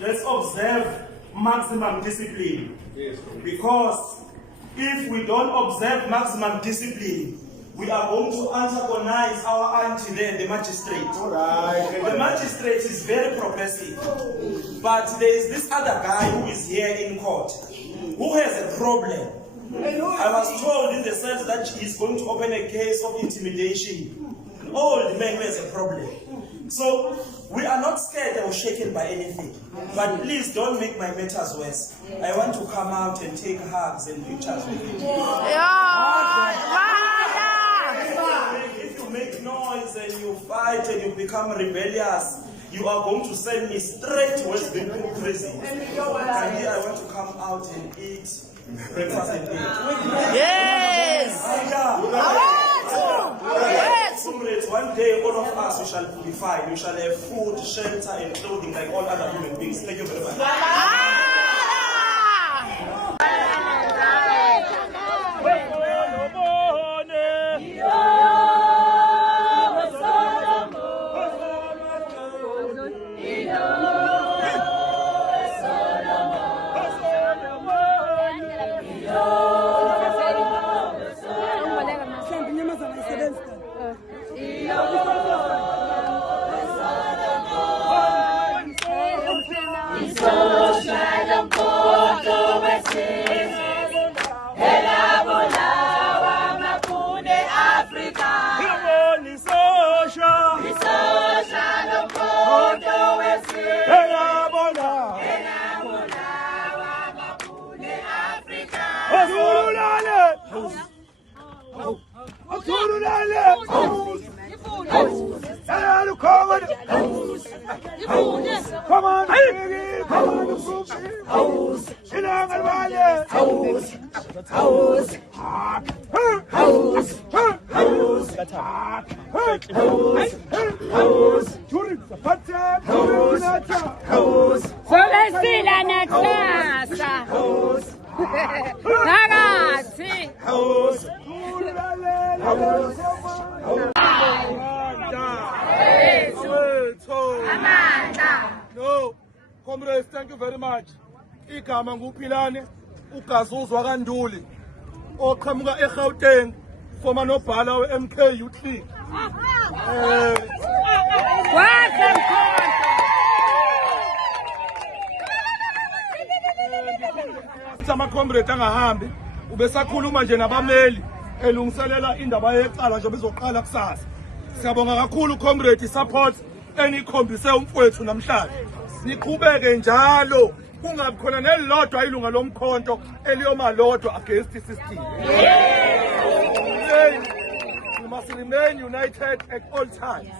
Let's observe maximum discipline. Yes. Because if we don't observe maximum discipline, we are going to antagonize our auntie there, the magistrate. Right. The magistrate is very progressive. But there is this other guy who is here in court, who has a problem. I was told in the sense that he's going to open a case of intimidation. An old man who has a problem. So we are not scared or shaken by anything. But please don't make my matters worse. I want to come out and take hugs and pictures with you. If you make noise and you fight and you become rebellious, you are going to send me straight to West Bengal prison. And here I want to come out and eat breakfast and eat. Yes! One day all of us we shall be fine. We shall have food, shelter and clothing like all other human beings. Thank you very much. Come on, baby, come on, No, comrades, thank you very much. Igama nguPhilane uGazuzwa kaNduli oqhamuka eGauteng former nobhala weMK Youth League. Sama comrades angahambi ubesakhuluma nje nabameli elungiselela indaba yecala nje bezoqala kusasa. Siyabonga kakhulu comrade support enikhombise umfowethu namhlanje. Niqhubeke njalo kungabi khona nelilodwa ilunga lomkhonto eliyomalodwa against the system. We must remain united at all times.